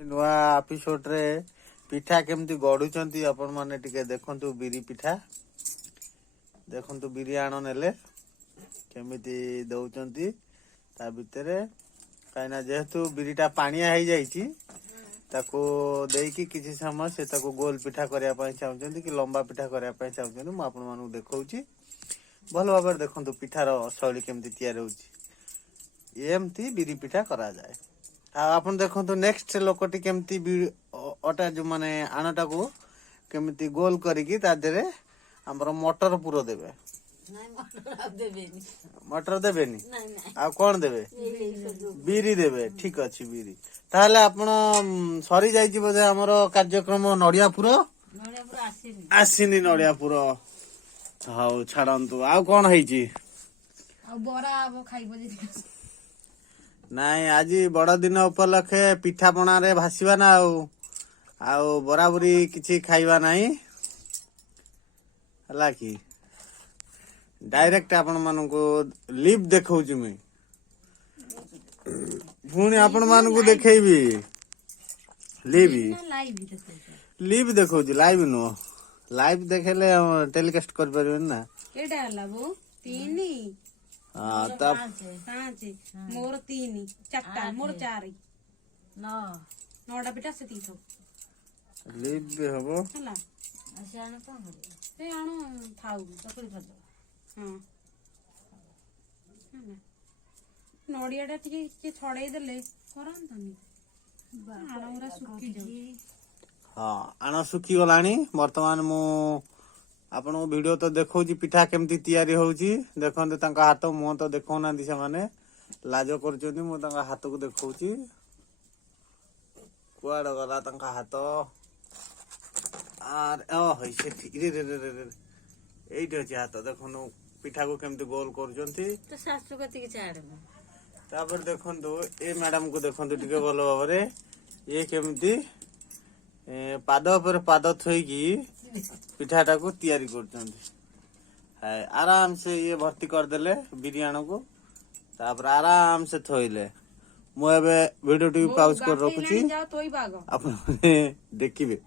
नुआ एपिसोड रे पिठा केमती गढ़ुचंती आपण माने टिके देखंतु बिरी पिठा देखंतु बिरी आण नेले केमिति दउचंती ता भितरे काइना जेहेतु बिरीटा पानिया हेई जाईची ताको देकी किछि समय से ताको गोल पिठा करिया पई चाहुचंती कि लंबा पिठा करिया पई चाहुचंती मु आपण मानु देखौची भल भाबर देखंतु पिठार शैली केमती तैयार होउची एमती बिरी पिठा करा जाए। आपण देखो नेक्स्ट लोकटी केमती अटा जो माने आनटा को केमती गोल करिकी ता देरे हमर मटर पुरो देबे मटर देबेनी आ कोन देबे बिरी देबे ठीक अछि बिरी ताहले आपण सरी जाईची बोधे हमर कार्यक्रम नडिया पुरो आसीनी नडिया पुरो हाउ छाडंतु आ कोन हेची आ बोरा अब खाइबो जे नाई आज बड़ दिन उपलक्षे पिठा पणा रे भासीबा ना आउ बराबरी किछि खाइबा नाही हला कि डायरेक्ट आपण मानकु लिव देखौची मैं पुणी आपण मानकु देखैबी लिव देखौची लाइव नो लाइव देखेले टेलीकास्ट कर परबेन ना केडा हला बो तीनी हां तब पांच मोर तीन चारटा मोर चार नौटा पिठा से तीसो लिव भी हबो हला आसान का हो ए आनो थाउ चकरी कर हां नडियाटा टिके छड़ाई देले करंतनी आणोरा सुकी जाऊ हां आण सुखी गलानी वर्तमान मु आपण वीडियो तो देखौ पिठा केमती तैयारी होउची देखंते तांका हाथ मुंह तो देखौ ना दिशा माने लाज करचोनी मु तांका हाथ को देखौची कुआड गला तांका हाथ आर ओ होई से रे रे रे रे एइट अछि हाथ देखनु पिठा को केमती गोल करचोंती तो शास्त्र कति के चाड़ तापर देखंतु ए मैडम को देखंतु टिके बोलो बाबरे ये केमती पाद पर पाद थोइकी पिठाटा को तैयारी करचंती आराम से ये भर्ती कर देले बिरियानी को तापर आराम से थोइले मु एबे वीडियो टी पॉज कर रखुची जा तोई बाग आपण देखिबे।